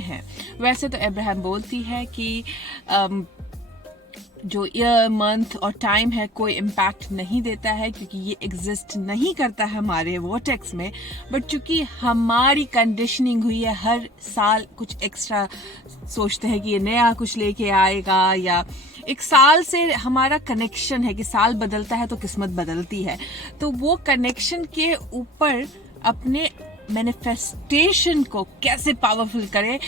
हैं। वैसे तो अब्राहम बोलती है कि जो ईयर, मंथ और टाइम है कोई इम्पैक्ट नहीं देता है क्योंकि ये एग्जिस्ट नहीं करता है हमारे वोटेक्स में, बट चूंकि हमारी कंडीशनिंग हुई है हर साल कुछ एक्स्ट्रा सोचते हैं कि ये नया कुछ लेके आएगा, या एक साल से हमारा कनेक्शन है कि साल बदलता है तो किस्मत बदलती है, तो वो कनेक्शन के ऊपर अपने मैनिफेस्टेशन को कैसे पावरफुल करें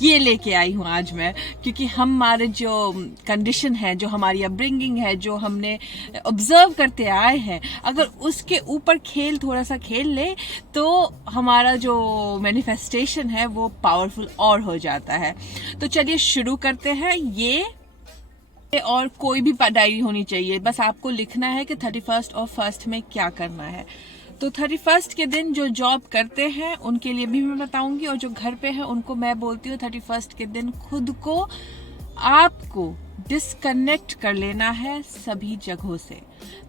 ये लेके आई हूँ आज मैं। क्योंकि हमारे जो कंडीशन है, जो हमारी अपब्रिंगिंग है, जो हमने ऑब्जर्व करते आए हैं, अगर उसके ऊपर खेल थोड़ा सा खेल ले तो हमारा जो मैनिफेस्टेशन है वो पावरफुल और हो जाता है। तो चलिए शुरू करते हैं। ये और कोई भी डायरी होनी चाहिए, बस आपको लिखना है कि 31 और 1 में क्या करना है। तो 31 के दिन जो जॉब करते हैं उनके लिए भी मैं बताऊंगी, और जो घर पे है उनको मैं बोलती हूँ 31 के दिन खुद को, आपको डिस्कनेक्ट कर लेना है सभी जगहों से।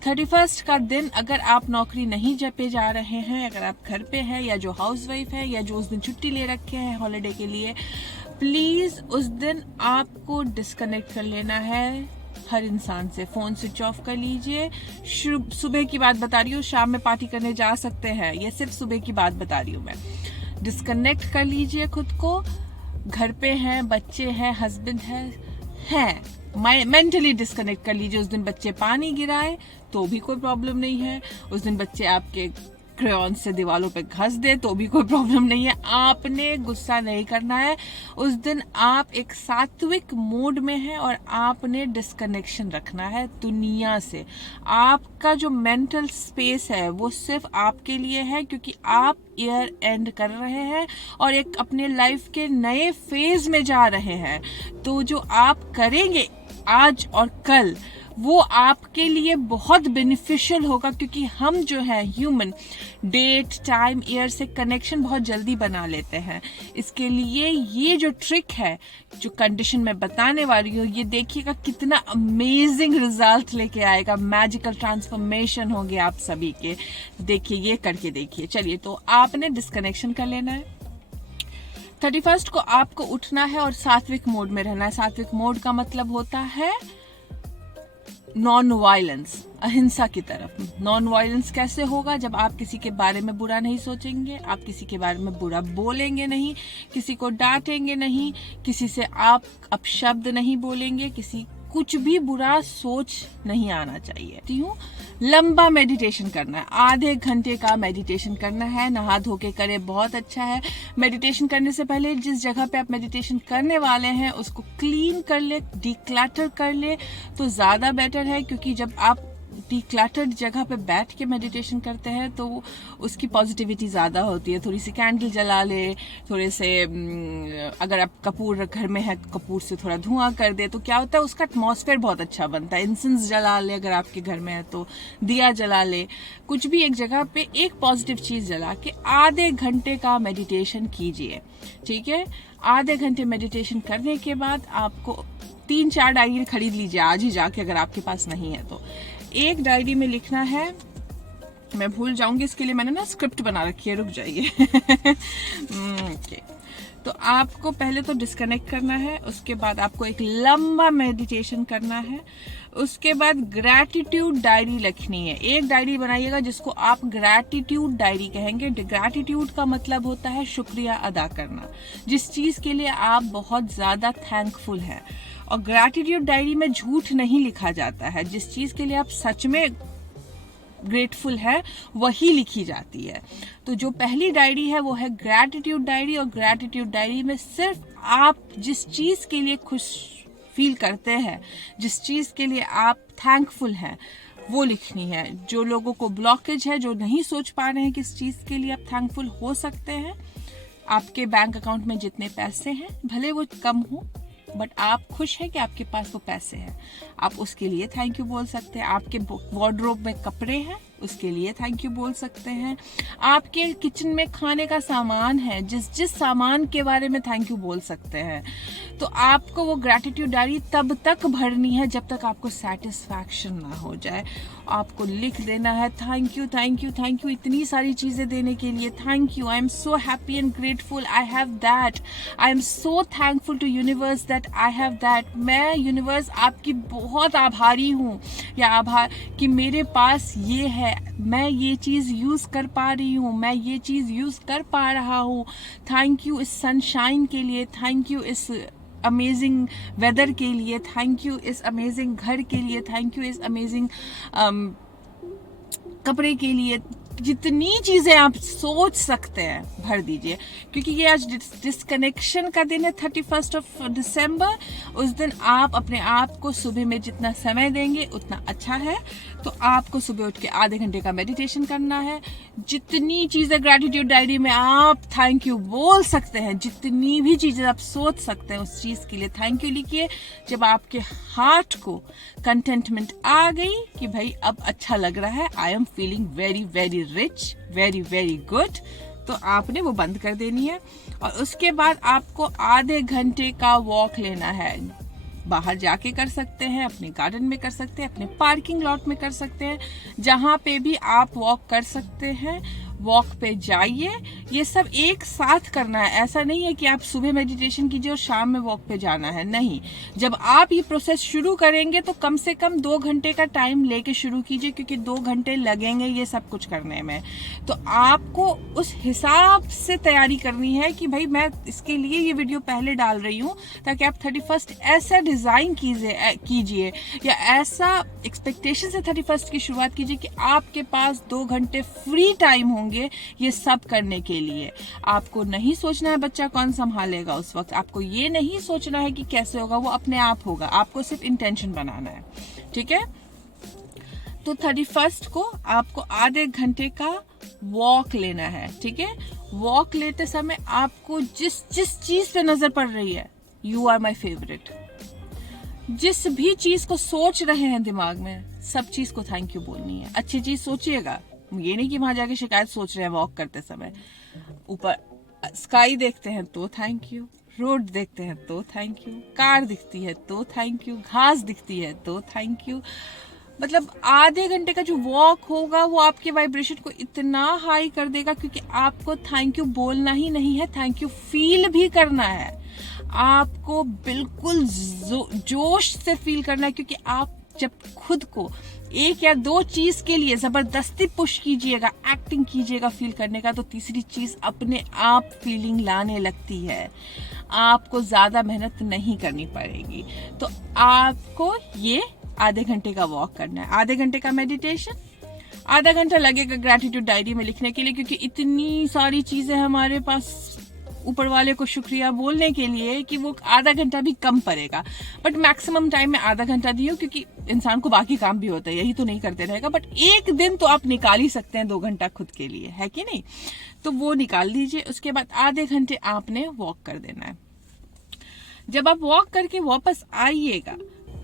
31 का दिन अगर आप नौकरी नहीं पे जा रहे हैं, अगर आप घर पे हैं या जो हाउसवाइफ है या जो उस दिन छुट्टी ले रखे हैं हॉलिडे के लिए, प्लीज उस दिन आपको डिस्कनेक्ट कर लेना है हर इंसान से। फोन स्विच ऑफ कर लीजिए। सुबह की बात बता रही हूँ, शाम में पार्टी करने जा सकते हैं, ये सिर्फ सुबह की बात बता रही हूँ मैं। डिस्कनेक्ट कर लीजिए खुद को। घर पे हैं, बच्चे हैं, हस्बैंड है, मेंटली डिस्कनेक्ट कर लीजिए। उस दिन बच्चे पानी गिराए तो भी कोई प्रॉब्लम नहीं है, उस दिन बच्चे आपके क्रेयॉन से दीवारों पे घस दे तो भी कोई प्रॉब्लम नहीं है, आपने गुस्सा नहीं करना है। उस दिन आप एक सात्विक मोड में हैं और आपने डिस्कनेक्शन रखना है दुनिया से। आपका जो मेंटल स्पेस है वो सिर्फ आपके लिए है, क्योंकि आप ईयर एंड कर रहे हैं और एक अपने लाइफ के नए फेज में जा रहे हैं। तो जो आप करेंगे आज और कल वो आपके लिए बहुत बेनिफिशियल होगा, क्योंकि हम जो है ह्यूमन डेट, टाइम, ईयर से कनेक्शन बहुत जल्दी बना लेते हैं। इसके लिए ये जो ट्रिक है, जो कंडीशन मैं बताने वाली हूँ, ये देखिएगा कितना अमेजिंग रिजल्ट लेके आएगा, मैजिकल ट्रांसफॉर्मेशन होंगे आप सभी के। देखिए, ये करके देखिए। चलिए, तो आपने डिस्कनेक्शन कर लेना है। 31 को आपको उठना है और सात्विक मोड में रहना है। सात्विक मोड का मतलब होता है नॉन वायलेंस, अहिंसा की तरफ। नॉन वायलेंस कैसे होगा? जब आप किसी के बारे में बुरा नहीं सोचेंगे, आप किसी के बारे में बुरा बोलेंगे नहीं, किसी को डांटेंगे नहीं, किसी से आप अपशब्द नहीं बोलेंगे, किसी कुछ भी बुरा सोच नहीं आना चाहिए। लंबा मेडिटेशन करना है, आधे घंटे का मेडिटेशन करना है। नहा धो के करे, बहुत अच्छा है। मेडिटेशन करने से पहले जिस जगह पे आप मेडिटेशन करने वाले हैं उसको क्लीन कर ले, डिक्लटर कर ले तो ज्यादा बेटर है, क्योंकि जब आप डिक्लटर्ड जगह पे बैठ के मेडिटेशन करते हैं तो उसकी पॉजिटिविटी ज़्यादा होती है। थोड़ी सी कैंडल जला ले, थोड़े से अगर आप कपूर घर में है कपूर से थोड़ा धुआं कर दे तो क्या होता है, उसका एटमॉस्फेयर बहुत अच्छा बनता है। इंसेंस जला ले, अगर आपके घर में है तो दिया जला ले, कुछ भी एक जगह पे एक पॉजिटिव चीज़ जला के आधे घंटे का मेडिटेशन कीजिए। ठीक है, आधे घंटे मेडिटेशन करने के बाद आपको 3-4 डायरी खरीद लीजिए आज ही जाके, अगर आपके पास नहीं है तो। एक डायरी में लिखना है, मैं भूल जाऊंगी इसके लिए मैंने ना स्क्रिप्ट बना रखी है, रुक जाइए। okay. तो आपको पहले तो डिस्कनेक्ट करना है, उसके बाद आपको एक लंबा मेडिटेशन करना है, उसके बाद ग्रैटिट्यूड डायरी लिखनी है। एक डायरी बनाइएगा जिसको आप ग्रैटिट्यूड डायरी कहेंगे। ग्रैटिट्यूड का मतलब होता है शुक्रिया अदा करना, जिस चीज के लिए आप बहुत ज्यादा थैंकफुल हैं। और ग्रैटिट्यूड डायरी में झूठ नहीं लिखा जाता है, जिस चीज के लिए आप सच में ग्रेटफुल है वही लिखी जाती है। तो जो पहली डायरी है वो है ग्रैटिट्यूड डायरी, और ग्रैटिट्यूड डायरी में सिर्फ आप जिस चीज के लिए खुश फील करते हैं, जिस चीज के लिए आप थैंकफुल हैं, वो लिखनी है। जो लोगों को ब्लॉकेज है, जो नहीं सोच पा रहे हैं किस चीज के लिए आप थैंकफुल हो सकते हैं, आपके बैंक अकाउंट में जितने पैसे हैं भले वो कम हो, बट आप खुश हैं कि आपके पास वो पैसे हैं, आप उसके लिए थैंक यू बोल सकते हैं। आपके वार्डरोब में कपड़े हैं, उसके लिए थैंक यू बोल सकते हैं। आपके किचन में खाने का सामान है, जिस सामान के बारे में थैंक यू बोल सकते हैं। तो आपको वो ग्रैटिट्यूड डायरी तब तक भरनी है जब तक आपको सेटिस्फैक्शन ना हो जाए। आपको लिख देना है thank you thank you thank you इतनी सारी चीज़ें देने के लिए, thank you, I am so happy and grateful I have that, I am so thankful to universe that I have that. मैं यूनिवर्स आपकी बहुत आभारी हूँ या आभार कि मेरे पास ये है, मैं ये चीज़ यूज़ कर पा रही हूँ, मैं ये चीज़ यूज़ कर पा रहा हूँ। थैंक यू इस सनशाइन के लिए, थैंक यू इस अमेजिंग वेदर के लिए, थैंक यू इस अमेजिंग घर के लिए, थैंक यू इस अमेजिंग कपड़े के लिए। जितनी चीज़ें आप सोच सकते हैं भर दीजिए, क्योंकि ये आज डिस्कनेक्शन का दिन है 31 दिसंबर। उस दिन आप अपने आप को सुबह में जितना समय देंगे उतना अच्छा है। तो आपको सुबह उठ के आधे घंटे का मेडिटेशन करना है। जितनी चीज़ें ग्रैटिट्यूड डायरी में आप थैंक यू बोल सकते हैं, जितनी भी चीज़ें आप सोच सकते हैं उस चीज़ के लिए थैंक यू लिखिए। जब आपके हार्ट को कंटेंटमेंट आ गई कि भाई अब अच्छा लग रहा है, I am feeling very very rich, very very good, तो आपने वो बंद कर देनी है। और उसके बाद आपको आधे घंटे का वॉक लेना है। बाहर जाके कर सकते हैं, अपने गार्डन में कर सकते हैं, अपने पार्किंग लॉट में कर सकते हैं, जहाँ पे भी आप वॉक कर सकते हैं वॉक पे जाइए। ये सब एक साथ करना है, ऐसा नहीं है कि आप सुबह मेडिटेशन कीजिए और शाम में वॉक पे जाना है, नहीं। जब आप ये प्रोसेस शुरू करेंगे तो कम से कम 2 घंटे का टाइम लेके शुरू कीजिए, क्योंकि 2 घंटे लगेंगे ये सब कुछ करने में। तो आपको उस हिसाब से तैयारी करनी है कि भाई मैं इसके लिए ये वीडियो पहले डाल रही हूँ ताकि आप 31 ऐसा डिजाइन कीजिए या ऐसा एक्सपेक्टेशन से 31 की शुरुआत कीजिए कि आपके पास 2 घंटे फ्री टाइम होंगे ये सब करने के लिए। आपको नहीं सोचना है बच्चा कौन संभालेगा उस वक्त, आपको ये नहीं सोचना है कि कैसे होगा, वो अपने आप होगा। आपको सिर्फ इंटेंशन बनाना है, ठीक है। तो 31 को आपको आधे घंटे का वॉक लेना है, ठीक है। वॉक लेते समय आपको जिस चीज पे नजर पड़ रही है, यू आर माई फेवरेट, जिस भी चीज को सोच रहे हैं दिमाग में, सब चीज को थैंक यू बोलनी है। अच्छी चीज सोचिएगा, ये नहीं कि वहां जाके शिकायत सोच रहे हैं वॉक करते समय। ऊपर स्काई देखते हैं तो थैंक यू, रोड देखते हैं तो थैंक यू, कार दिखती है तो थैंक यू, घास दिखती है तो थैंक यू। मतलब आधे घंटे का जो वॉक होगा वो आपके वाइब्रेशन को इतना हाई कर देगा, क्योंकि आपको थैंक यू बोलना ही नहीं है, थैंक यू फील भी करना है। आपको बिल्कुल जोश से फील करना है, क्योंकि आप जब खुद को 1 या 2 चीज के लिए जबरदस्ती पुश कीजिएगा, एक्टिंग कीजिएगा फील करने का, तो तीसरी चीज अपने आप फीलिंग लाने लगती है। आपको ज्यादा मेहनत नहीं करनी पड़ेगी। तो आपको ये आधे घंटे का वॉक करना है, आधे घंटे का मेडिटेशन, आधा घंटा लगेगा ग्रैटिट्यूड डायरी में लिखने के लिए, क्योंकि इतनी सारी चीजें हमारे पास ऊपर वाले को शुक्रिया बोलने के लिए कि वो आधा घंटा भी कम पड़ेगा। बट मैक्सिमम टाइम में आधा घंटा दियो, क्योंकि इंसान को बाकी काम भी होता है, यही तो नहीं करते रहेगा। बट एक दिन तो आप निकाल ही सकते हैं 2 घंटा खुद के लिए, है कि नहीं। तो वो निकाल दीजिए। उसके बाद आधे घंटे आपने वॉक कर देना है। जब आप वॉक करके वापस आइएगा,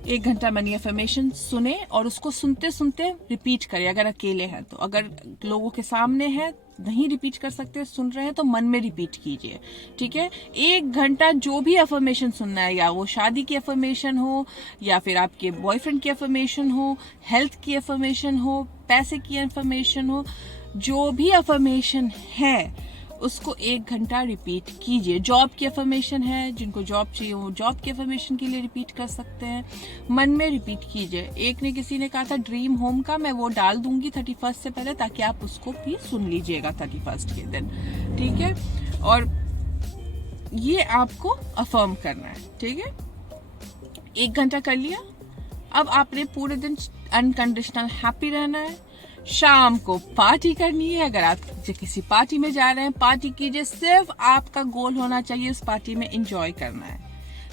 1 घंटा मनी अफर्मेशन सुने और उसको सुनते सुनते रिपीट करें। अगर अकेले हैं तो, अगर लोगों के सामने है नहीं रिपीट कर सकते, सुन रहे हैं तो मन में रिपीट कीजिए, ठीक है। 1 घंटा जो भी अफर्मेशन सुनना है, या वो शादी की अफर्मेशन हो, या फिर आपके बॉयफ्रेंड की अफर्मेशन हो, हेल्थ की अफर्मेशन हो, पैसे की अफर्मेशन हो, जो भी अफर्मेशन है उसको 1 घंटा रिपीट कीजिए। जॉब की अफर्मेशन है, जिनको जॉब चाहिए वो जॉब की अफर्मेशन के लिए रिपीट कर सकते हैं, मन में रिपीट कीजिए। एक ने किसी ने कहा था ड्रीम होम का, मैं वो डाल दूंगी 31 से पहले, ताकि आप उसको भी सुन लीजिएगा 31 के दिन, ठीक है। और ये आपको अफर्म करना है, ठीक है। 1 घंटा कर लिया। अब आपने पूरे दिन अनकंडीशनल हैप्पी रहना है। शाम को पार्टी करनी है। अगर आप किसी पार्टी में जा रहे हैं, पार्टी कीजिए। सिर्फ आपका गोल होना चाहिए उस पार्टी में एंजॉय करना है,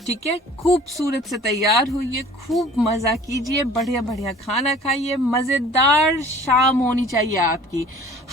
ठीक है। खूबसूरत से तैयार होइए, खूब मजा कीजिए, बढ़िया बढ़िया खाना खाइए, मजेदार शाम होनी चाहिए आपकी।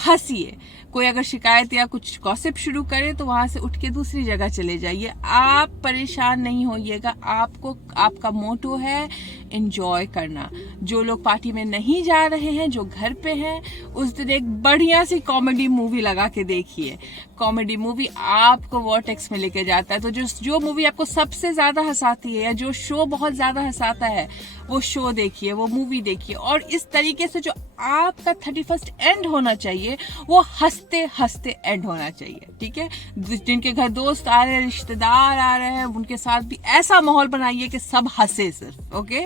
हंसिए। कोई अगर शिकायत या कुछ गॉसिप शुरू करे तो वहां से उठ के दूसरी जगह चले जाइए। आप परेशान नहीं होइएगा। आपको, आपका मोटो है एंजॉय करना। जो लोग पार्टी में नहीं जा रहे हैं, जो घर पे हैं, उस दिन एक बढ़िया सी कॉमेडी मूवी लगा के देखिए। कॉमेडी मूवी आपको वॉर्टेक्स में लेके जाता है। तो जो मूवी आपको सबसे ज्यादा हंसाती है या जो शो बहुत ज्यादा हंसाता है, वो शो देखिए, वो मूवी देखिए। और इस तरीके से जो आपका 31st एंड होना चाहिए, वो हंसते हंसते एंड होना चाहिए। ठीक है, जिनके घर दोस्त आ रहे हैं, रिश्तेदार आ रहे हैं, उनके साथ भी ऐसा माहौल बनाइए कि सब हंसे सिर्फ। ओके,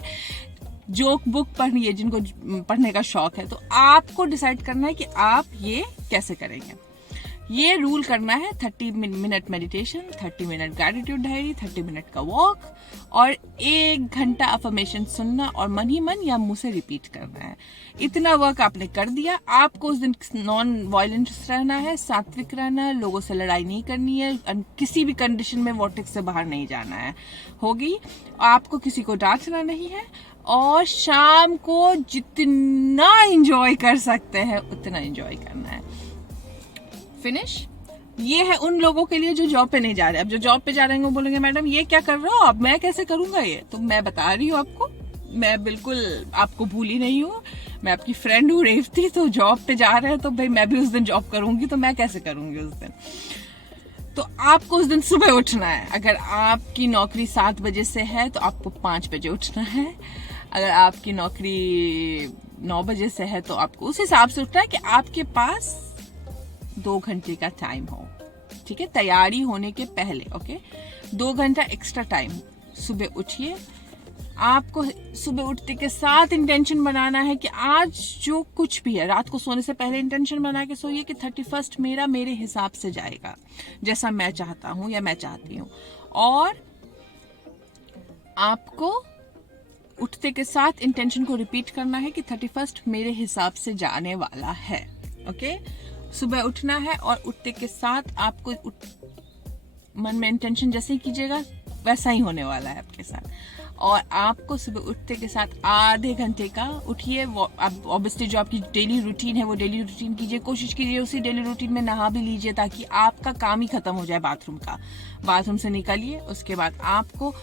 जोक बुक पढ़नी है जिनको पढ़ने का शौक है, तो आपको डिसाइड करना है कि आप ये कैसे करेंगे। ये रूल करना है 30 minute meditation, 30 minute gratitude diary, 30 minute का वॉक और 1 घंटा अफर्मेशन सुनना और मन ही मन या मुंह से रिपीट करना है। इतना वर्क आपने कर दिया। आपको उस दिन नॉन वायलेंस रहना है, सात्विक रहना है, लोगों से लड़ाई नहीं करनी है, किसी भी कंडीशन में वॉर्टेक्स से बाहर नहीं जाना है। होगी, आपको किसी को डांटना नहीं है और शाम को जितना एंजॉय कर सकते हैं उतना एंजॉय करना है। फिनिश। ये है उन लोगों के लिए जो जॉब पे नहीं जा रहे। अब जो जॉब पे जा रहे हैं वो बोलेंगे मैडम ये क्या कर रहे हो अब, मैं कैसे करूंगा ये। तो मैं बता रही हूँ आपको, मैं बिल्कुल आपको भूली नहीं हूँ, मैं आपकी फ्रेंड हूँ रेवती। तो जॉब पे जा रहे हैं तो भाई मैं भी उस दिन जॉब करूंगी, तो मैं कैसे करूंगी उस दिन। तो आपको उस दिन सुबह उठना है। अगर आपकी नौकरी 7 बजे से है तो आपको 5 बजे उठना है। अगर आपकी नौकरी 9 बजे से है तो आपको उस हिसाब से उठना है कि आपके पास 2 घंटे का टाइम हो। ठीक है, तैयारी होने के पहले। ओके, 2 घंटा एक्स्ट्रा टाइम। सुबह उठिए। आपको सुबह उठते के साथ इंटेंशन बनाना है कि आज जो कुछ भी है, रात को सोने से पहले इंटेंशन बना के सोइए कि 31st मेरा मेरे हिसाब से जाएगा, जैसा मैं चाहता हूं या मैं चाहती हूं। और आपको उठते के साथ इंटेंशन को रिपीट करना है कि 31st मेरे हिसाब से जाने वाला है। ओके, सुबह उठना है और उठते के साथ आपको मन में इंटेंशन जैसे ही कीजिएगा वैसा ही होने वाला है आपके साथ। और आपको सुबह उठते के साथ आधे घंटे का उठिए। ऑब्वियसली जो आपकी डेली रूटीन है वो डेली रूटीन कीजिए। कोशिश कीजिए उसी डेली रूटीन में नहा भी लीजिए ताकि आपका काम ही खत्म हो जाए बाथरूम का। बाथरूम से निकलिए, उसके बाद आपको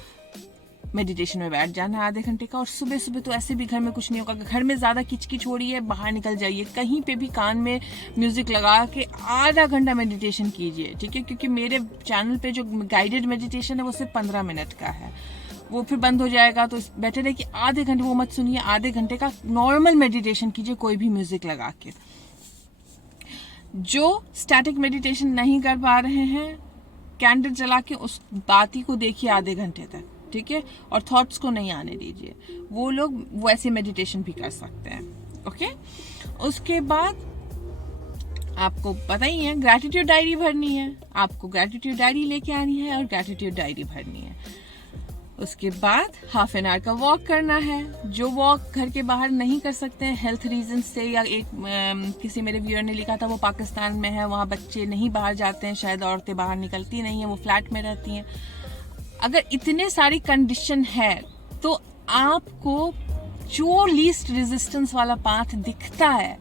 मेडिटेशन में बैठ जाना है आधे घंटे का। और सुबह सुबह तो ऐसे भी घर में कुछ नहीं होगा, घर में ज्यादा किचकिच हो रही है, बाहर निकल जाइए, कहीं पे भी कान में म्यूजिक लगा के आधा घंटा मेडिटेशन कीजिए। ठीक है, क्योंकि मेरे चैनल पे जो गाइडेड मेडिटेशन है वो सिर्फ 15 मिनट का है, वो फिर बंद हो जाएगा। तो बेटर है कि आधे घंटे वो मत सुनिए, आधे घंटे का नॉर्मल मेडिटेशन कीजिए कोई भी म्यूजिक लगा के। जो स्टैटिक मेडिटेशन नहीं कर पा रहे हैं, कैंडल जला के उस बाती को देखिए आधे घंटे तक। ठीक है, और थॉट्स को नहीं आने दीजिए। वो लोग वैसे मेडिटेशन भी कर सकते हैं। ओके, उसके बाद आपको पता ही है ग्रैटिट्यूड डायरी भरनी है। आपको ग्रैटिट्यूड डायरी लेके आनी है और ग्रैटिट्यूड डायरी भरनी है। उसके बाद हाफ एन आवर का वॉक करना है। जो वॉक घर के बाहर नहीं कर सकते हैं हेल्थ रीजन से, या किसी मेरे व्यूअर ने लिखा था वो पाकिस्तान में है, वहाँ बच्चे नहीं बाहर जाते हैं, शायद औरतें बाहर निकलती नहीं है, वो फ्लैट में रहती हैं। अगर इतने सारी कंडीशन है तो आपको जो लीस्ट रेजिस्टेंस वाला पाथ दिखता है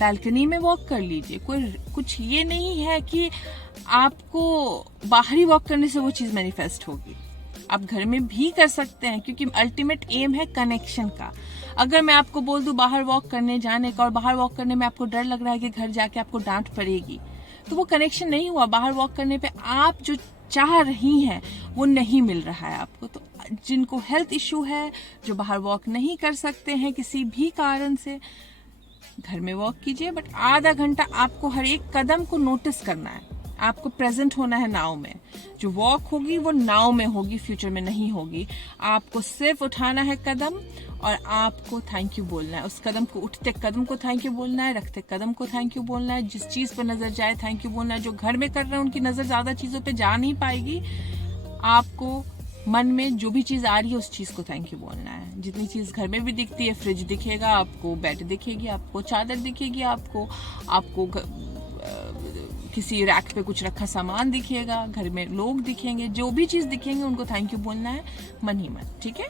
बालकनी में वॉक कर लीजिए। कोई कुछ ये नहीं है कि आपको बाहरी वॉक करने से वो चीज मैनिफेस्ट होगी। आप घर में भी कर सकते हैं क्योंकि अल्टीमेट एम है कनेक्शन का। अगर मैं आपको बोल दूं बाहर वॉक करने जाने का और बाहर वॉक करने में आपको डर लग रहा है कि घर जाके आपको डांट पड़ेगी, तो वो कनेक्शन नहीं हुआ। बाहर वॉक करने पे आप जो चाह रही हैं वो नहीं मिल रहा है आपको। तो जिनको हेल्थ इश्यू है, जो बाहर वॉक नहीं कर सकते हैं किसी भी कारण से, घर में वॉक कीजिए। बट आधा घंटा आपको हर एक कदम को नोटिस करना है, आपको प्रेजेंट होना है नाव में। जो वॉक होगी वो नाव में होगी, फ्यूचर में नहीं होगी। आपको सिर्फ उठाना है कदम और आपको थैंक यू बोलना है। उस कदम को, उठते कदम को थैंक यू बोलना है, रखते कदम को थैंक यू बोलना है। जिस चीज पर नजर जाए थैंक यू बोलना है। जो घर में कर रहे हैं उनकी नजर ज्यादा चीजों पे जा नहीं पाएगी। आपको मन में जो भी चीज आ रही है उस चीज को थैंक यू बोलना है। जितनी चीज घर में भी दिखती है, फ्रिज दिखेगा आपको, बेड दिखेगी आपको, चादर दिखेगी आपको, किसी रैक पे कुछ रखा सामान दिखेगा, घर में लोग दिखेंगे, जो भी चीज दिखेंगे उनको थैंक यू बोलना है मन ही मन। ठीक है,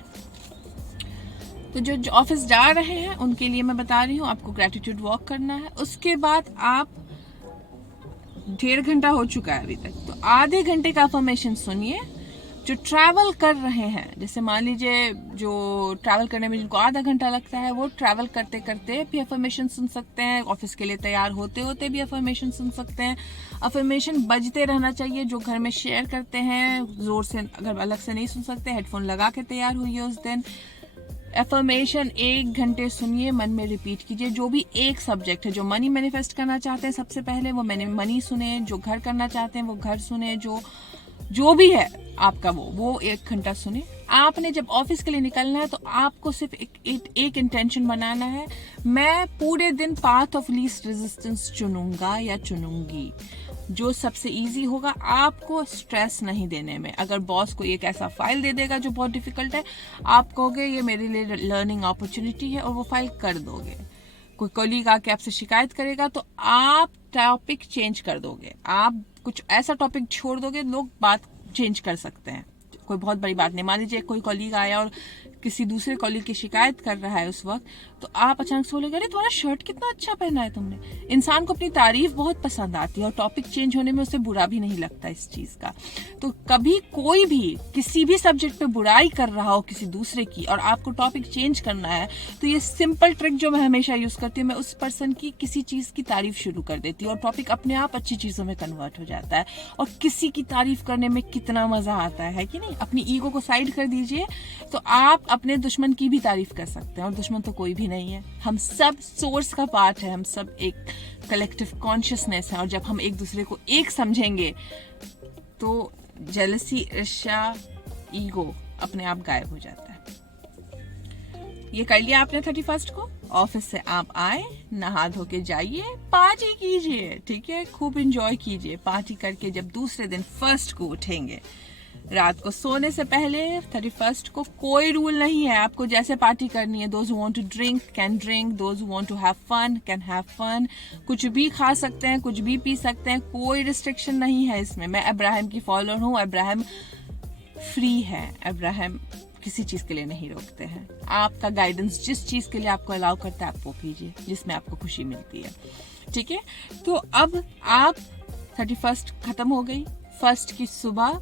तो जो ऑफिस जा रहे हैं उनके लिए मैं बता रही हूँ आपको ग्रैटिट्यूड वॉक करना है। उसके बाद आप 1.5 घंटा हो चुका है अभी तक, तो आधे घंटे का अफर्मेशन सुनिए, जो ट्रैवल कर रहे हैं, जैसे मान लीजिए जो ट्रैवल करने में जिनको आधा घंटा लगता है, वो ट्रैवल करते करते भी अफर्मेशन सुन सकते हैं, ऑफिस के लिए तैयार होते होते भी अफर्मेशन सुन सकते हैं। अफर्मेशन बजते रहना चाहिए। जो घर में शेयर करते हैं, जोर से अगर अलग से नहीं सुन सकते, हेडफोन लगा के तैयार हुई उस दिन। एफर्मेशन 1 घंटे सुनिए, मन में रिपीट कीजिए। जो भी एक सब्जेक्ट है, जो मनी मैनिफेस्ट करना चाहते हैं सबसे पहले वो मैंने मनी सुने, जो घर करना चाहते हैं वो घर सुने, जो भी है आपका वो 1 घंटा सुने। आपने जब ऑफिस के लिए निकलना है तो आपको सिर्फ एक इंटेंशन बनाना है, मैं पूरे दिन पाथ ऑफ लीस्ट रेजिस्टेंस चुनूंगा या चुनूंगी। जो सबसे इजी होगा आपको स्ट्रेस नहीं देने में। अगर बॉस को एक ऐसा फाइल दे देगा जो बहुत डिफिकल्ट है, आप कहोगे ये मेरे लिए लर्निंग अपॉर्चुनिटी है और वो फाइल कर दोगे। कोई कलीग आके आपसे शिकायत करेगा तो आप टॉपिक चेंज कर दोगे, आप कुछ ऐसा टॉपिक छोड़ दोगे, लोग बात चेंज कर सकते हैं। कोई बहुत बड़ी बात नहीं, मान लीजिए कोई कलीग आया और किसी दूसरे कलीग की शिकायत कर रहा है उस वक्त, तो आप अचानक से बोलेंगे अरे तुम्हारा शर्ट कितना अच्छा पहना है तुमने। इंसान को अपनी तारीफ बहुत पसंद आती है और टॉपिक चेंज होने में उसे बुरा भी नहीं लगता इस चीज का। तो कभी कोई भी किसी भी सब्जेक्ट पे बुराई कर रहा हो किसी दूसरे की और आपको टॉपिक चेंज करना है, तो ये सिंपल ट्रिक जो मैं हमेशा यूज करती हूँ, मैं उस पर्सन की किसी चीज की तारीफ शुरू कर देती हूँ और टॉपिक अपने आप अच्छी चीजों में कन्वर्ट हो जाता है। और किसी की तारीफ करने में कितना मजा आता है कि नहीं। अपनी ईगो को साइड कर दीजिए तो आप अपने दुश्मन की भी तारीफ कर सकते हैं, और दुश्मन तो कोई भी नहीं है, हम सब सोर्स का पार्ट है, हम सब एक कलेक्टिव कॉन्शियसनेस है। और जब हम एक दूसरे को एक समझेंगे तो जेलसी, ईर्ष्या, ईगो अपने आप गायब हो जाता है। ये कर लिया आपने 31 को। ऑफिस से आप आए, नहा धो के जाइए, पार्टी कीजिए, ठीक है, खूब एंजॉय कीजिए। पार्टी करके जब दूसरे दिन 1 को उठेंगे, रात को सोने से पहले 31 को कोई रूल नहीं है, आपको जैसे पार्टी करनी है। Those who want to drink can drink, those who want to have fun can have fun. कुछ भी खा सकते हैं, कुछ भी पी सकते हैं, कोई रिस्ट्रिक्शन नहीं है इसमें। मैं अब्राहम की फॉलोअर हूँ, अब्राहम फ्री है, अब्राहम किसी चीज के लिए नहीं रोकते हैं। आपका गाइडेंस जिस चीज के लिए आपको अलाउ करता है आप वो कीजिए, जिसमें आपको खुशी मिलती है, ठीक है। तो अब आप 31 खत्म हो गई, 1 की सुबह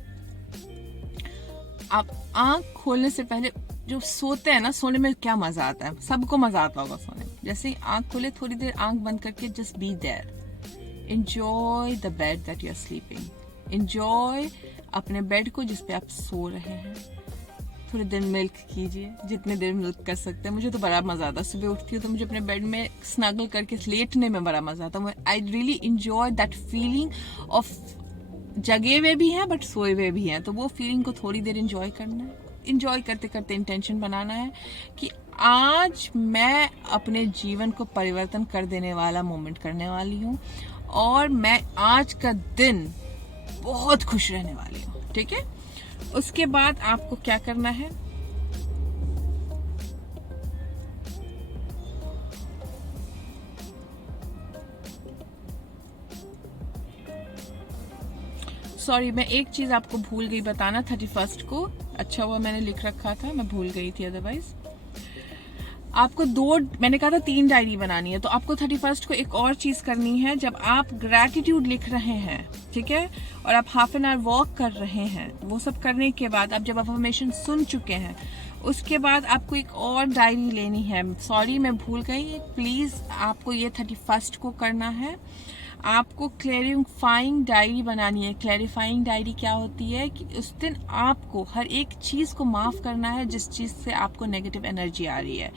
आप आंख खोलने से पहले जो सोते हैं ना, सोने में क्या मजा आता है, सबको मजा आता होगा सोने में। जैसे ही आंख खोले, थोड़ी देर आंख बंद करके just be there, enjoy the bed that you are sleeping, enjoy अपने बेड को जिस पे आप सो रहे हैं। थोड़ी देर मिल्क कीजिए, जितने देर मिल्क कर सकते हैं। मुझे तो बड़ा मजा आता है, सुबह उठती हूँ तो मुझे अपने बेड में स्नगल करके लेटने में बड़ा मजा आता है। I really enjoy that feeling of जगे हुए भी हैं बट सोए हुए भी हैं। तो वो फीलिंग को थोड़ी देर एंजॉय करना है। एंजॉय करते करते इंटेंशन बनाना है कि आज मैं अपने जीवन को परिवर्तन कर देने वाला मोमेंट करने वाली हूँ और मैं आज का दिन बहुत खुश रहने वाली हूँ, ठीक है। उसके बाद आपको क्या करना है, सॉरी मैं एक चीज आपको भूल गई बताना 31 को। अच्छा हुआ मैंने लिख रखा था, मैं भूल गई थी, अदरवाइज आपको मैंने कहा था 3 डायरी बनानी है। तो आपको 31 को एक और चीज करनी है। जब आप ग्रैटिट्यूड लिख रहे हैं, ठीक है, और आप हाफ एन आवर वॉक कर रहे हैं, वो सब करने के बाद आप जब अफर्मेशन सुन चुके हैं, उसके बाद आपको एक और डायरी लेनी है। सॉरी मैं भूल गई, प्लीज आपको ये 31 को करना है। आपको क्लैरिफाइंग डायरी बनानी है। क्लैरिफाइंग डायरी क्या होती है कि उस दिन आपको हर एक चीज को माफ करना है जिस चीज से आपको नेगेटिव एनर्जी आ रही है।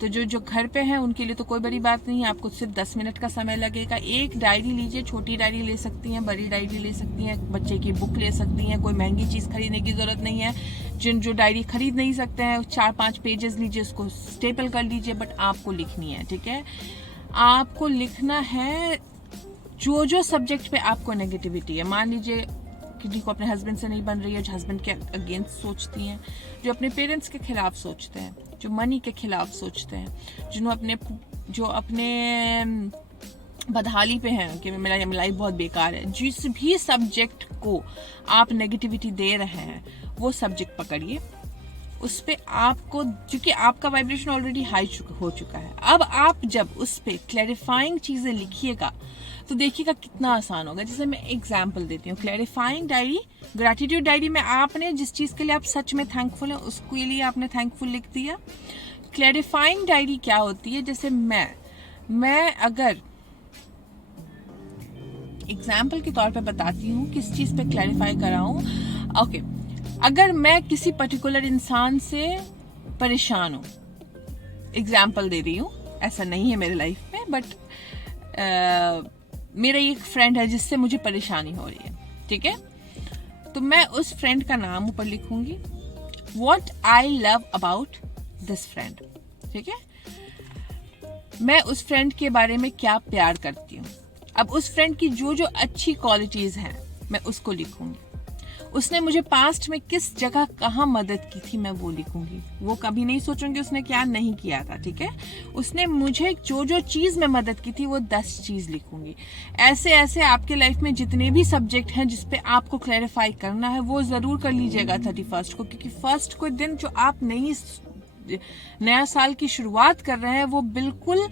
तो जो घर पे हैं उनके लिए तो कोई बड़ी बात नहीं है, आपको सिर्फ 10 मिनट का समय लगेगा। एक डायरी लीजिए, छोटी डायरी ले सकती हैं, बड़ी डायरी ले सकती हैं, बच्चे की बुक ले सकती हैं, कोई महंगी चीज खरीदने की जरूरत नहीं है। जो डायरी खरीद नहीं सकते हैं, 4-5 पेजेस लीजिए, उसको स्टेपल कर लीजिए, बट आपको लिखनी है, ठीक है। आपको लिखना है जो सब्जेक्ट पे आपको नेगेटिविटी है। मान लीजिए किसी को अपने हस्बैंड से नहीं बन रही है, जो हस्बैंड के अगेंस्ट सोचती हैं, जो अपने पेरेंट्स के खिलाफ सोचते हैं, जो मनी के खिलाफ सोचते हैं, जो अपने बदहाली पे हैं कि मेरा लाइफ बहुत बेकार है। जिस भी सब्जेक्ट को आप नेगेटिविटी दे रहे हैं वो सब्जेक्ट पकड़िए उस पे आपको, क्योंकि आपका वाइब्रेशन ऑलरेडी हाई हो चुका है, अब आप जब उस पे क्लैरिफाइंग चीजें लिखिएगा तो देखिएगा कितना आसान होगा। जैसे मैं एग्जांपल देती हूँ, क्लैरिफाइंग डायरी, ग्रैटिट्यूड डायरी में आपने जिस चीज के लिए आप सच में थैंकफुल हैं उसके लिए आपने थैंकफुल लिख दिया। क्लैरिफाइंग डायरी क्या होती है, जैसे मैं अगर एग्जाम्पल के तौर पे बताती हूँ किस चीज पे क्लैरिफाई कराऊं। ओके, अगर मैं किसी पर्टिकुलर इंसान से परेशान हूं, एग्जाम्पल दे रही हूँ, ऐसा नहीं है मेरे लाइफ में, बट मेरा एक फ्रेंड है जिससे मुझे परेशानी हो रही है, ठीक है, तो मैं उस फ्रेंड का नाम ऊपर लिखूंगी, what I love about this friend, ठीक है, मैं उस फ्रेंड के बारे में क्या प्यार करती हूँ। अब उस फ्रेंड की जो जो अच्छी क्वालिटीज हैं मैं उसको लिखूंगी, उसने मुझे पास्ट में किस जगह कहाँ मदद की थी मैं वो लिखूंगी, वो कभी नहीं सोचूंगी उसने क्या नहीं किया था, ठीक है, उसने मुझे जो जो चीज में मदद की थी वो 10 चीज लिखूंगी। ऐसे ऐसे आपके लाइफ में जितने भी सब्जेक्ट हैं जिसपे आपको क्लैरिफाई करना है वो जरूर कर लीजिएगा 31 को, क्योंकि फर्स्ट को दिन जो आप नया साल की शुरुआत कर रहे हैं वो बिल्कुल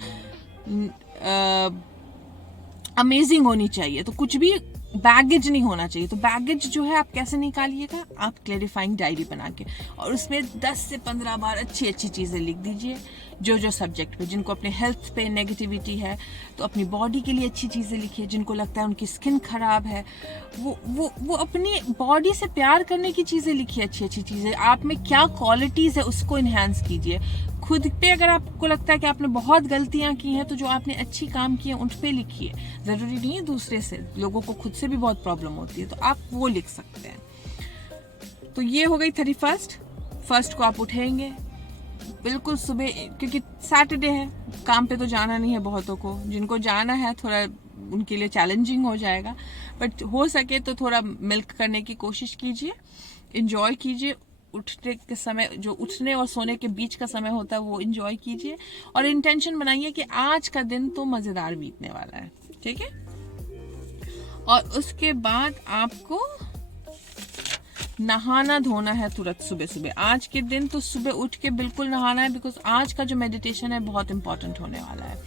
अमेजिंग होनी चाहिए, तो कुछ भी बैगेज नहीं होना चाहिए। तो बैगेज जो है आप कैसे निकालिएगा, आप क्लैरिफाइंग डायरी बना के और उसमें 10 से 15 बार अच्छी अच्छी चीजें लिख दीजिए, जो जो सब्जेक्ट पे, जिनको अपने हेल्थ पे नेगेटिविटी है तो अपनी बॉडी के लिए अच्छी चीजें लिखिए, जिनको लगता है उनकी स्किन खराब है वो अपनी बॉडी से प्यार करने की चीजें लिखिए, अच्छी अच्छी चीजें, आप में क्या क्वालिटीज है उसको इन्हांस कीजिए। खुद पे अगर आपको लगता है कि आपने बहुत गलतियां की हैं तो जो आपने अच्छी काम किए उन पे लिखिए, जरूरी नहीं है दूसरे से, लोगों को खुद से भी बहुत प्रॉब्लम होती है तो आप वो लिख सकते हैं। तो ये हो गई 31st। फर्स्ट को आप उठेंगे बिल्कुल सुबह, क्योंकि सैटरडे है, काम पे तो जाना नहीं है बहुतों को, जिनको जाना है थोड़ा उनके लिए चैलेंजिंग हो जाएगा, बट हो सके तो थोड़ा मिल्क करने की कोशिश कीजिए, एंजॉय कीजिए, उठने के समय, जो उठने और सोने के बीच का समय होता है वो एंजॉय कीजिए और इंटेंशन बनाइए कि आज का दिन तो मजेदार बीतने वाला है, ठीक है। और उसके बाद आपको नहाना धोना है तुरंत सुबह सुबह, आज के दिन तो सुबह उठ के बिल्कुल नहाना है, बिकॉज आज का जो मेडिटेशन है बहुत इंपॉर्टेंट होने वाला है।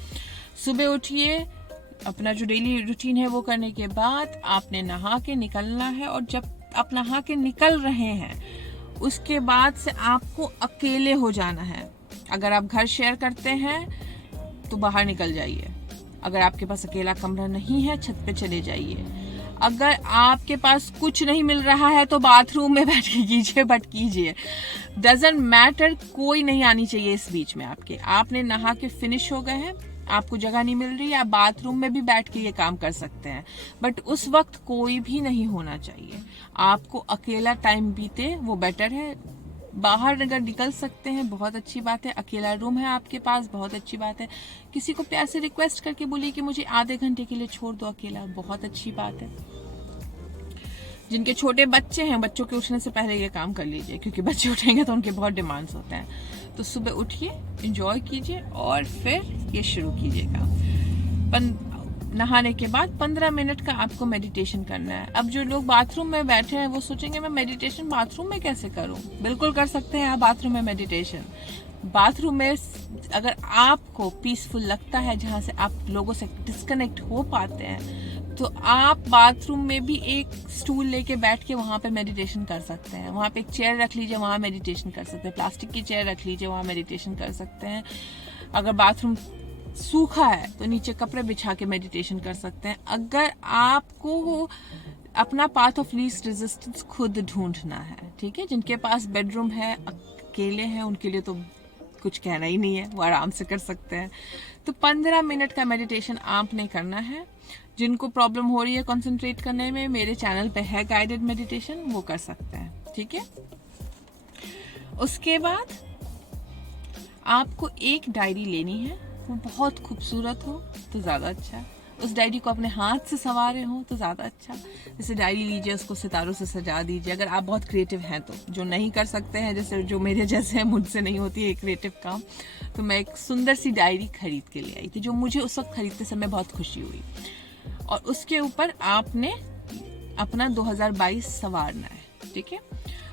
सुबह उठिए, अपना जो डेली रूटीन है वो करने के बाद आपने नहा के निकलना है, और जब आप नहा के निकल रहे हैं उसके बाद से आपको अकेले हो जाना है। अगर आप घर शेयर करते हैं तो बाहर निकल जाइए, अगर आपके पास अकेला कमरा नहीं है छत पे चले जाइए, अगर आपके पास कुछ नहीं मिल रहा है तो बाथरूम में बैठ के कीजिए, बट कीजिए, डजंट मैटर, कोई नहीं आनी चाहिए इस बीच में आपके। आपने नहा के फिनिश हो गए हैं, आपको जगह नहीं मिल रही, आप बाथरूम में भी बैठ के ये काम कर सकते हैं, बट उस वक्त कोई भी नहीं होना चाहिए। आपको अकेला टाइम बीते वो बेटर है। बाहर अगर निकल सकते हैं बहुत अच्छी बात है, अकेला रूम है आपके पास बहुत अच्छी बात है, किसी को प्यार से रिक्वेस्ट करके बोलिए कि मुझे आधे घंटे के लिए छोड़ दो अकेला, बहुत अच्छी बात है। जिनके छोटे बच्चे हैं, बच्चों के उठने से पहले ये काम कर लीजिए, क्योंकि बच्चे उठेंगे तो उनके बहुत डिमांड्स होते हैं। तो सुबह उठिए, एंजॉय कीजिए और फिर ये शुरू कीजिएगा। नहाने के बाद 15 मिनट का आपको मेडिटेशन करना है। अब जो लोग बाथरूम में बैठे हैं वो सोचेंगे मैं मेडिटेशन बाथरूम में कैसे करूं? बिल्कुल कर सकते हैं आप बाथरूम में मेडिटेशन। बाथरूम में अगर आपको पीसफुल लगता है, जहां से आप लोगों से डिस्कनेक्ट हो पाते हैं, तो आप बाथरूम में भी एक स्टूल लेके बैठ के वहां पे मेडिटेशन कर सकते हैं। वहां पे एक चेयर रख लीजिए, वहां मेडिटेशन कर सकते हैं। प्लास्टिक की चेयर रख लीजिए, वहां मेडिटेशन कर सकते हैं। अगर बाथरूम सूखा है तो नीचे कपड़े बिछा के मेडिटेशन कर सकते हैं। अगर आपको अपना पाथ ऑफ लीस्ट रेजिस्टेंस खुद ढूंढना है, ठीक है, जिनके पास बेडरूम है, अकेले हैं, उनके लिए तो कुछ कहना ही नहीं है, वो आराम से कर सकते हैं। तो 15 मिनट का मेडिटेशन आपने करना है। जिनको प्रॉब्लम हो रही है कंसंट्रेट करने में, मेरे चैनल पे है गाइडेड मेडिटेशन, वो कर सकते हैं, ठीक है। उसके बाद आपको एक डायरी लेनी है, वो बहुत खूबसूरत हो तो ज्यादा अच्छा, उस डायरी को अपने हाथ से संवारे हो तो ज्यादा अच्छा। जैसे डायरी लीजिए, उसको सितारों से सजा दीजिए, अगर आप बहुत क्रिएटिव हैं तो। जो नहीं कर सकते हैं, जैसे जो मेरे जैसे हैं, मुझसे नहीं होती है क्रिएटिव काम, तो मैं एक सुंदर सी डायरी खरीद के ले आई थी, जो मुझे उस वक्त खरीदते समय बहुत खुशी हुई। और उसके ऊपर आपने अपना 2022 संवारना है, ठीक है।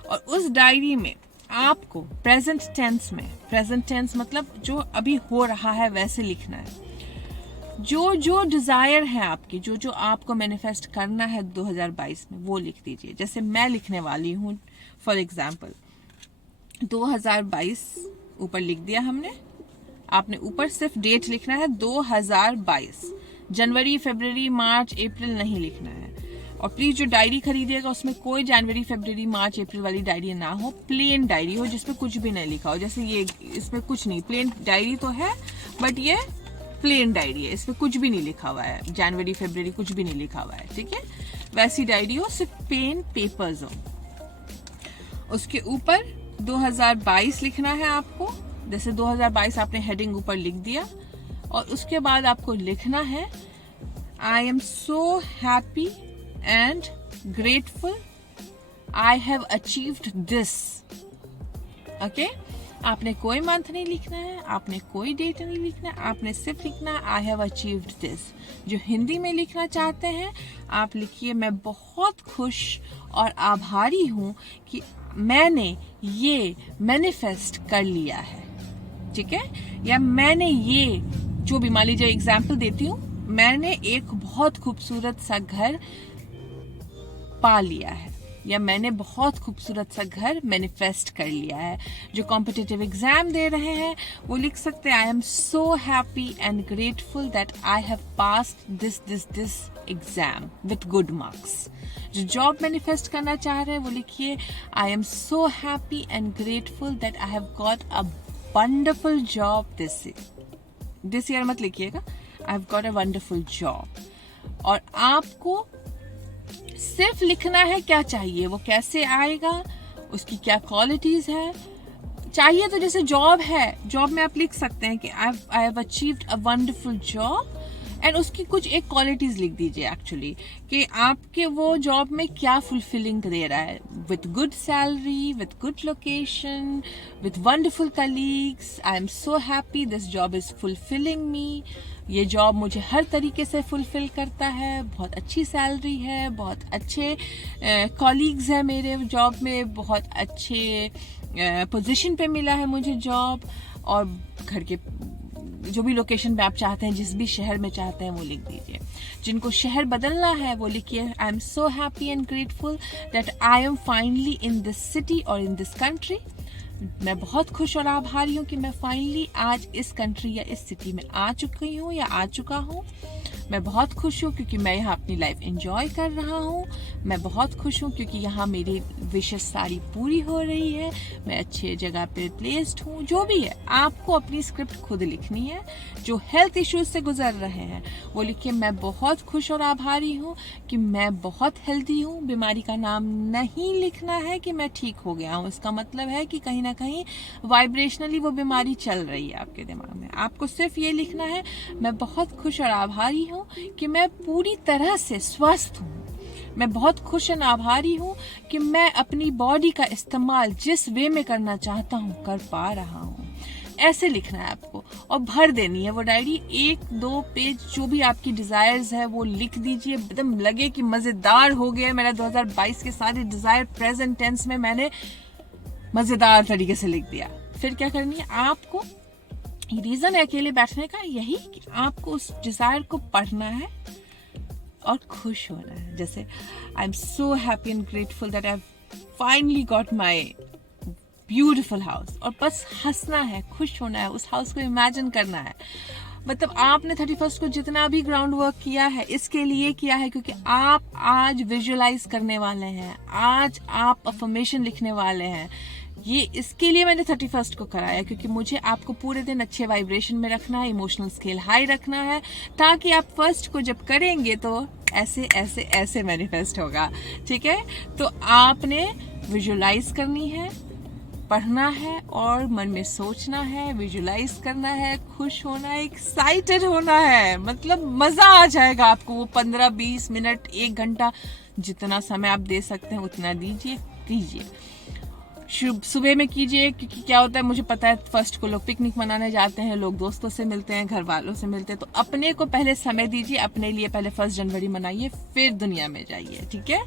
और उस डायरी में आपको प्रेजेंट टेंस में, प्रेजेंट टेंस मतलब जो अभी हो रहा है वैसे लिखना है। जो जो डिजायर है आपकी, जो जो आपको मैनिफेस्ट करना है 2022 में, वो लिख दीजिए। जैसे मैं लिखने वाली हूँ फॉर एग्जाम्पल 2022 ऊपर लिख दिया हमने। आपने ऊपर सिर्फ डेट लिखना है 2022, जनवरी फरवरी मार्च अप्रैल नहीं लिखना है। और प्लीज जो डायरी खरीदिएगा उसमें कोई जनवरी फरवरी मार्च अप्रैल वाली डायरी ना हो, प्लेन डायरी हो जिसमें कुछ भी नहीं लिखा हो। जैसे ये इसमें कुछ नहीं, प्लेन डायरी तो है बट ये प्लेन डायरी है, इसमें कुछ भी नहीं लिखा हुआ है, जनवरी फरवरी कुछ भी नहीं लिखा हुआ है, ठीक है। वैसी डायरी हो, सिर्फ पेन पेपर्स हो। उसके ऊपर 2022 लिखना है आपको। जैसे 2022 आपने हेडिंग ऊपर लिख दिया और उसके बाद आपको लिखना है आई am so happy and grateful I have achieved this. Okay, आपने कोई मंथ नहीं लिखना है, आपने कोई डेट नहीं लिखना है, आपने सिर्फ लिखना है आई हैव अचीव्ड दिस। जो हिंदी में लिखना चाहते हैं आप लिखिए मैं बहुत खुश और आभारी हूँ कि मैंने ये मैनिफेस्ट कर लिया है, ठीक है। या मैंने ये, जो भी, मान लीजिए एग्जाम्पल देती हूँ, मैंने एक बहुत खूबसूरत सा घर पा लिया है, या मैंने बहुत खूबसूरत सा घर मैनिफेस्ट कर लिया है। जो कॉम्पिटिटिव एग्जाम दे रहे हैं वो लिख सकते हैं आई am so happy and grateful that I have passed this exam with good marks. जो जॉब मैनिफेस्ट करना चाह रहे हैं वो लिखिए आई am so happy and grateful that I have got a wonderful job this year मत लिखिएगा, I have got a wonderful job. और आपको सिर्फ लिखना है क्या चाहिए, वो कैसे आएगा, उसकी क्या क्वालिटीज है। चाहिए तो जैसे जॉब है, जॉब में आप लिख सकते हैं कि I have achieved a wonderful job and उसकी कुछ एक क्वालिटीज लिख दीजिए एक्चुअली, कि आपके वो जॉब में क्या फुलफिलिंग दे रहा है, with good salary, with good location, with wonderful colleagues. I am so happy this job is fulfilling me. ये जॉब मुझे हर तरीके से फुलफिल करता है, बहुत अच्छी सैलरी है, बहुत अच्छे कॉलीग्स हैं मेरे जॉब में, बहुत अच्छे पोजीशन पे मिला है मुझे जॉब। और घर के जो भी लोकेशन पे आप चाहते हैं, जिस भी शहर में चाहते हैं वो लिख दीजिए। जिनको शहर बदलना है वो लिखिए आई am so happy and grateful that I M finally in this city और इन दिस कंट्री। मैं बहुत खुश और आभारी हूँ कि मैं फाइनली आज इस कंट्री या इस सिटी में आ चुकी हूँ या आ चुका हूँ। मैं बहुत खुश हूँ क्योंकि मैं यहाँ अपनी लाइफ एंजॉय कर रहा हूँ। मैं बहुत खुश हूँ क्योंकि यहाँ मेरी विशेष सारी पूरी हो रही है। मैं अच्छी जगह पे प्लेस्ड हूँ। जो भी है आपको अपनी स्क्रिप्ट खुद लिखनी है। जो हेल्थ इश्यूज से गुजर रहे हैं वो लिखिए मैं बहुत खुश और आभारी हूँ कि मैं बहुत हेल्दी हूँ। बीमारी का नाम नहीं लिखना है कि मैं ठीक हो गया हूँ, इसका मतलब है कि कहीं ना कहीं वाइब्रेशनली वो बीमारी चल रही है आपके दिमाग में। आपको सिर्फ ये लिखना है मैं बहुत खुश और आभारी हूँ कि मैं पूरी तरह से स्वस्थ हूँ। मैं बहुत खुश और आभारी हूँ कि मैं अपनी बॉडी का इस्तेमाल जिस वे में करना चाहता हूँ कर पा रहा हूँ। ऐसे लिखना है आपको और भर देनी है वो डायरी। 1-2 पेज जो भी आपकी डिजायर्स है वो लिख दीजिए। एकदम लगे कि मजेदार हो गया मेरा 2022 के सारे डिजायर प्रेजेंट टेंस में मैंने मजेदार तरीके से लिख दिया। फिर क्या करनी है आपको, रीजन है अकेले बैठने का यही कि आपको उस डिजायर को पढ़ना है और खुश होना है। जैसे आई am so happy and grateful that I finally got my beautiful house. और बस हंसना है, खुश होना है, उस हाउस को इमेजिन करना है। मतलब आपने 31 को जितना भी ग्राउंड वर्क किया है इसके लिए किया है क्योंकि आप आज विजुअलाइज करने वाले हैं, आज आप अफर्मेशन लिखने वाले हैं। ये इसके लिए मैंने 31 को कराया क्योंकि मुझे आपको पूरे दिन अच्छे वाइब्रेशन में रखना है, इमोशनल स्केल हाई रखना है, ताकि आप फर्स्ट को जब करेंगे तो ऐसे ऐसे ऐसे मैनिफेस्ट होगा। ठीक है, तो आपने विजुअलाइज करनी है, पढ़ना है और मन में सोचना है, विजुअलाइज करना है, खुश होना है, एक्साइटेड होना है। मतलब मजा आ जाएगा आपको। वो 15-20 मिनट 1 घंटा जितना समय आप दे सकते हैं उतना दीजिए, कीजिए। सुबह में कीजिए क्योंकि क्या होता है मुझे पता है फर्स्ट को लोग पिकनिक मनाने जाते हैं, लोग दोस्तों से मिलते हैं, घर वालों से मिलते हैं। तो अपने को पहले समय दीजिए, अपने लिए पहले 1 जनवरी मनाइए, फिर दुनिया में जाइए। ठीक है,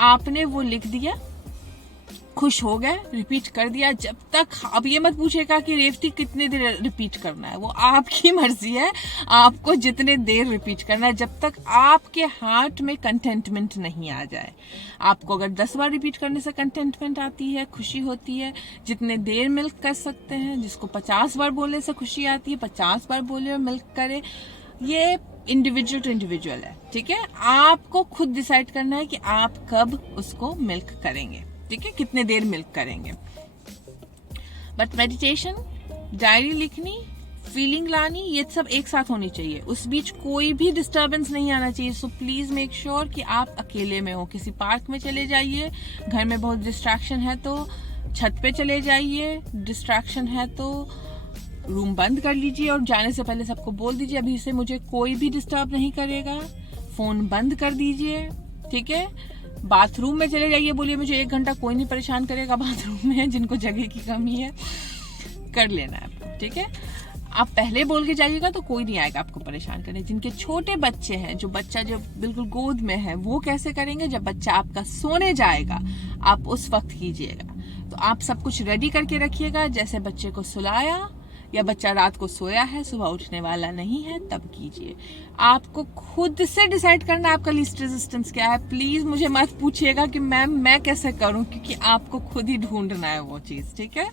आपने वो लिख दिया। खुश हो गए, रिपीट कर दिया। जब तक अब ये मत पूछेगा कि रेवती कितने देर रिपीट करना है, वो आपकी मर्जी है, आपको जितने देर रिपीट करना है, जब तक आपके हार्ट में कंटेंटमेंट नहीं आ जाए। आपको अगर 10 बार रिपीट करने से कंटेंटमेंट आती है, खुशी होती है, जितने देर मिल्क कर सकते हैं। जिसको 50 बार बोलने से खुशी आती है, 50 बार बोले और मिल्क करे। ये इंडिविजुअल टू इंडिविजुअल है, ठीक है। आपको खुद डिसाइड करना है कि आप कब उसको मिल्क करेंगे, ठीक है, कितने देर मिल्क करेंगे। बट मेडिटेशन, डायरी लिखनी, फीलिंग लानी, ये सब एक साथ होनी चाहिए। उस बीच कोई भी डिस्टरबेंस नहीं आना चाहिए। सो प्लीज मेक श्योर कि आप अकेले में हो। किसी पार्क में चले जाइए, घर में बहुत डिस्ट्रैक्शन है तो छत पे चले जाइए, डिस्ट्रैक्शन है तो रूम बंद कर लीजिए और जाने से पहले सबको बोल दीजिए अभी से मुझे कोई भी डिस्टर्ब नहीं करेगा। फोन बंद कर दीजिए, ठीक है। बाथरूम में चले जाइए, बोलिए मुझे 1 घंटा कोई नहीं परेशान करेगा बाथरूम में। जिनको जगह की कमी है कर लेना है आपको, ठीक है। आप पहले बोल के जाइएगा तो कोई नहीं आएगा आपको परेशान करने। जिनके छोटे बच्चे हैं, जो बच्चा जो बिल्कुल गोद में है, वो कैसे करेंगे? जब बच्चा आपका सोने जाएगा आप उस वक्त कीजिएगा। तो आप सब कुछ रेडी करके रखिएगा। जैसे बच्चे को सुलाया या बच्चा रात को सोया है, सुबह उठने वाला नहीं है, तब कीजिए। आपको खुद से डिसाइड करना है आपका लीस्ट रेजिस्टेंस क्या है। प्लीज मुझे मत पूछिएगा कि मैम मैं कैसे करूं, क्योंकि आपको खुद ही ढूंढना है वो चीज, ठीक है।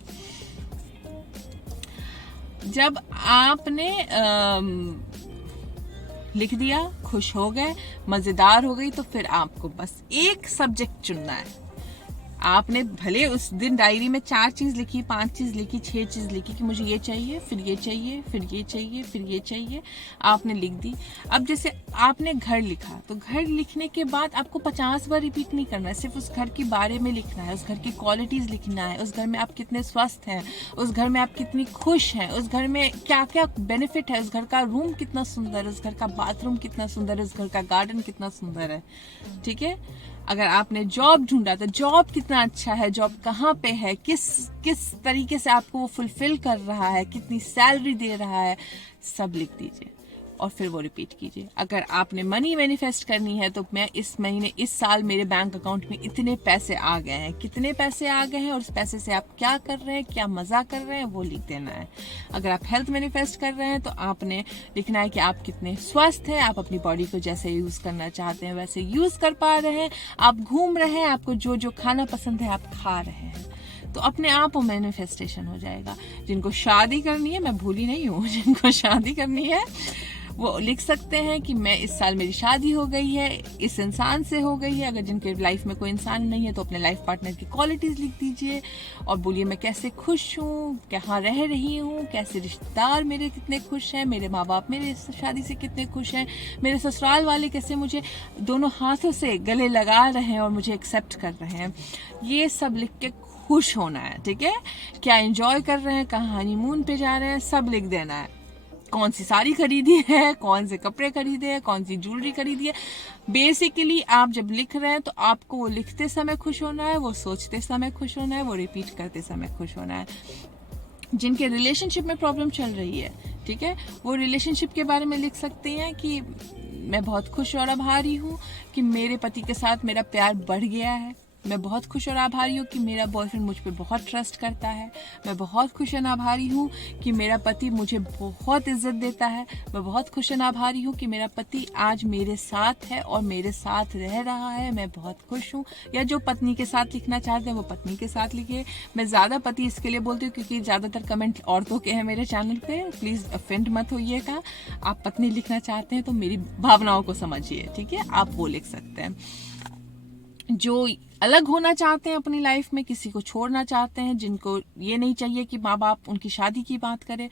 जब आपने लिख दिया, खुश हो गए, मजेदार हो गई, तो फिर आपको बस एक सब्जेक्ट चुनना है। आपने भले उस दिन डायरी में 4 चीज लिखी, 5 चीज लिखी, 6 चीज लिखी कि मुझे ये चाहिए, फिर ये चाहिए, फिर ये चाहिए, फिर ये चाहिए, आपने लिख दी। अब जैसे आपने घर लिखा, तो घर लिखने के बाद आपको 50 बार रिपीट नहीं करना है। सिर्फ उस घर के बारे में लिखना है, उस घर की क्वालिटीज लिखना है, उस घर में आप कितने स्वस्थ हैं, उस घर में आप कितनी खुश हैं, उस घर में क्या क्या बेनिफिट है, उस घर का रूम कितना सुंदर है, उस घर का बाथरूम कितना सुंदर है, उस घर का गार्डन कितना सुंदर है, ठीक है। अगर आपने जॉब ढूंढा तो जॉब कितना अच्छा है, जॉब कहाँ पे है, किस तरीके से आपको वो फुलफिल कर रहा है, कितनी सैलरी दे रहा है, सब लिख दीजिए और फिर वो रिपीट कीजिए। अगर आपने मनी मैनिफेस्ट करनी है तो मैं इस महीने, इस साल मेरे बैंक अकाउंट में इतने पैसे आ गए हैं, कितने पैसे आ गए हैं और उस पैसे से आप क्या कर रहे हैं, क्या मजा कर रहे हैं, वो लिख देना है। अगर आप हेल्थ मैनिफेस्ट कर रहे हैं तो आपने लिखना है कि आप कितने स्वस्थ हैं, आप अपनी बॉडी को जैसे यूज करना चाहते हैं वैसे यूज कर पा रहे हैं, आप घूम रहे हैं, आपको जो जो खाना पसंद है आप खा रहे हैं, तो अपने आप वो मैनिफेस्टेशन हो जाएगा। जिनको शादी करनी है, मैं भूली नहीं हूँ, जिनको शादी करनी है वो लिख सकते हैं कि मैं इस साल मेरी शादी हो गई है, इस इंसान से हो गई है। अगर जिनके लाइफ में कोई इंसान नहीं है तो अपने लाइफ पार्टनर की क्वालिटीज लिख दीजिए और बोलिए मैं कैसे खुश हूँ, कहाँ रह रही हूँ, कैसे रिश्तेदार मेरे कितने खुश हैं, मेरे माँ बाप मेरे शादी से कितने खुश हैं, मेरे ससुराल वाले कैसे मुझे दोनों हाथों से गले लगा रहे हैं और मुझे एक्सेप्ट कर रहे हैं। ये सब लिख के खुश होना है, ठीक है। क्या एंजॉय कर रहे हैं, कहाँ हनीमून पे जा रहे हैं, सब लिख देना है। कौन सी साड़ी खरीदी है, कौन से कपड़े खरीदे हैं, कौन सी ज्वेलरी खरीदी है। बेसिकली आप जब लिख रहे हैं तो आपको वो लिखते समय खुश होना है, वो सोचते समय खुश होना है, वो रिपीट करते समय खुश होना है। जिनके रिलेशनशिप में प्रॉब्लम चल रही है, ठीक है, वो रिलेशनशिप के बारे में लिख सकते हैं कि मैं बहुत खुश और आभारी हूँ कि मेरे पति के साथ मेरा प्यार बढ़ गया है। मैं बहुत खुश और आभारी हूँ कि मेरा बॉयफ्रेंड मुझ पर बहुत ट्रस्ट करता है। मैं बहुत खुश और आभारी हूँ कि मेरा पति मुझे बहुत इज्जत देता है। मैं बहुत खुश और आभारी हूँ कि मेरा पति आज मेरे साथ है और मेरे साथ रह रहा है। मैं बहुत खुश हूँ। या जो पत्नी के साथ लिखना चाहते हैं वो पत्नी के साथ लिखिए। मैं ज़्यादा पति इसके लिए बोलती हूँ क्योंकि ज़्यादातर कमेंट औरतों के हैं मेरे चैनल पे। प्लीज़ ऑफेंड मत होइएगा। आप पत्नी लिखना चाहते हैं तो मेरी भावनाओं को समझिए, ठीक है, आप वो लिख सकते हैं। जो अलग होना चाहते हैं अपनी लाइफ में, किसी को छोड़ना चाहते हैं, जिनको ये नहीं चाहिए कि माँ बाप उनकी शादी की बात करें,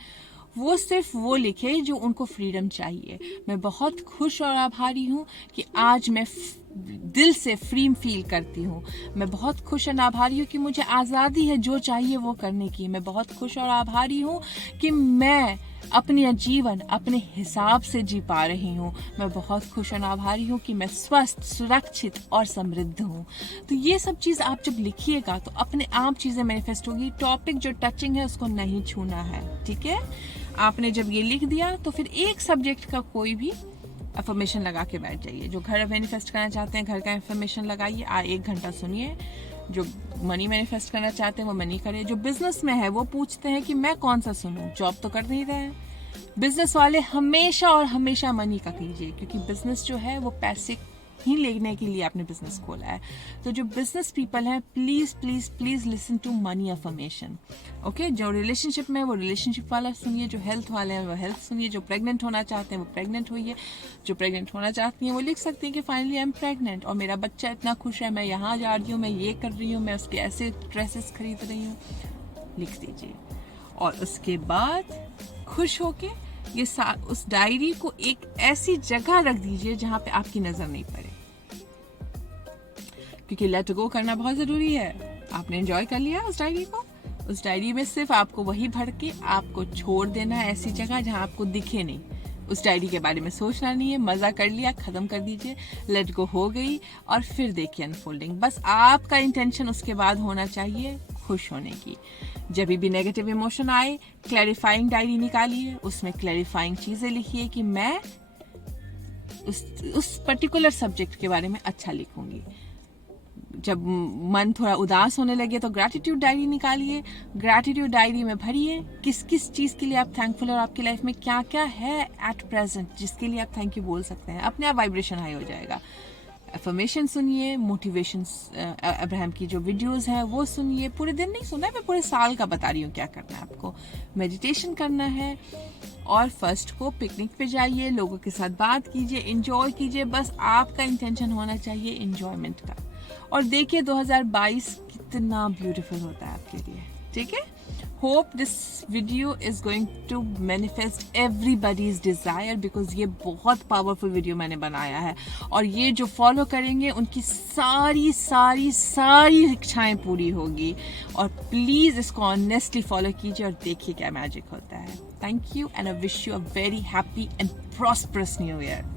वो सिर्फ वो लिखे जो उनको फ्रीडम चाहिए। मैं बहुत खुश और आभारी हूँ कि आज मैं दिल से फ्री फील करती हूँ। मैं बहुत खुश और आभारी हूँ कि मुझे आज़ादी है जो चाहिए वो करने की। मैं बहुत खुश और आभारी हूँ कि मैं अपनी जीवन अपने हिसाब से जी पा रही हूँ। मैं बहुत खुश और आभारी हूँ कि मैं स्वस्थ, सुरक्षित और समृद्ध हूँ। तो ये सब चीज़ आप जब लिखिएगा तो अपने आप चीज़ें मैनिफेस्ट होगी। टॉपिक जो टचिंग है उसको नहीं छूना है, ठीक है। आपने जब ये लिख दिया तो फिर एक सब्जेक्ट का कोई भी अफर्मेशन लगा के बैठ जाइए। जो घर मैनिफेस्ट करना चाहते हैं घर का अफर्मेशन लगाइए, 1 घंटा सुनिए, जो मनी मैनिफेस्ट करना चाहते हैं वो मनी करे, जो बिजनेस में है वो पूछते हैं कि मैं कौन सा सुनूं, जॉब तो कर नहीं रहे हैं। बिजनेस वाले हमेशा और हमेशा मनी का कीजिए, क्योंकि बिजनेस जो है वो पैसे ही लेने के लिए आपने बिजनेस खोला है। तो जो बिजनेस पीपल हैं, please please please listen to money affirmation. Okay, जो रिलेशनशिप में है वो रिलेशनशिप वाला सुनिए, जो हेल्थ वाले हैं वो हेल्थ सुनिए, जो प्रेग्नेंट होना चाहते हैं वो प्रेग्नेंट होइए, जो प्रेग्नेंट होना चाहती हैं वो लिख सकती हैं कि फाइनली आई एम प्रेग्नेंट और मेरा बच्चा इतना खुश है, मैं यहाँ जा रही हूँ, मैं ये कर रही हूँ, मैं उसके ऐसे ड्रेसेस खरीद रही हूँ, लिख दीजिए। और उसके बाद खुश होके ये उस डायरी को एक ऐसी जगह रख दीजिए जहां पे आपकी नजर नहीं पड़े, क्योंकि लेट गो करना बहुत जरूरी है। आपने एंजॉय कर लिया उस डायरी को, उस डायरी में सिर्फ आपको वही भर के आपको छोड़ देना है ऐसी जगह जहां आपको दिखे नहीं। उस डायरी के बारे में सोचना नहीं है, मजा कर लिया, खत्म कर दीजिए, लेट गो हो गई, और फिर देखिए अनफोल्डिंग। बस आपका इंटेंशन उसके बाद होना चाहिए खुश होने की। जब भी नेगेटिव इमोशन आए, क्लैरिफाइंग डायरी निकालिए, उसमें क्लैरिफाइंग चीजें लिखिए कि मैं उस पर्टिकुलर सब्जेक्ट के बारे में अच्छा लिखूंगी। जब मन थोड़ा उदास होने लगे तो ग्रैटिट्यूड डायरी निकालिए, ग्रैटिट्यूड डायरी में भरिए किस किस चीज के लिए आप थैंकफुल है और आपकी लाइफ में क्या क्या है एट प्रेजेंट जिसके लिए आप थैंक यू बोल सकते हैं। अपने आप वाइब्रेशन हाई हो जाएगा। अफर्मेशन सुनिए, मोटिवेशन अब्राहम की जो वीडियोस हैं वो सुनिए। पूरे दिन नहीं सुनना है, मैं पूरे साल का बता रही हूँ क्या करना है आपको। मेडिटेशन करना है, और फर्स्ट को पिकनिक पे जाइए, लोगों के साथ बात कीजिए, एंजॉय कीजिए। बस आपका इंटेंशन होना चाहिए एंजॉयमेंट का। और देखिए 2022 कितना ब्यूटीफुल होता है आपके लिए। ठीक है, hope this video is going to manifest everybody's desire, because ये बहुत पावरफुल वीडियो मैंने बनाया है, और ये जो फॉलो करेंगे उनकी सारी सारी सारी इच्छाएं पूरी होगी। और प्लीज इसको ऑनेस्टली फॉलो कीजिए और देखिए क्या मैजिक होता है। Thank you and I wish you a very happy and prosperous new year.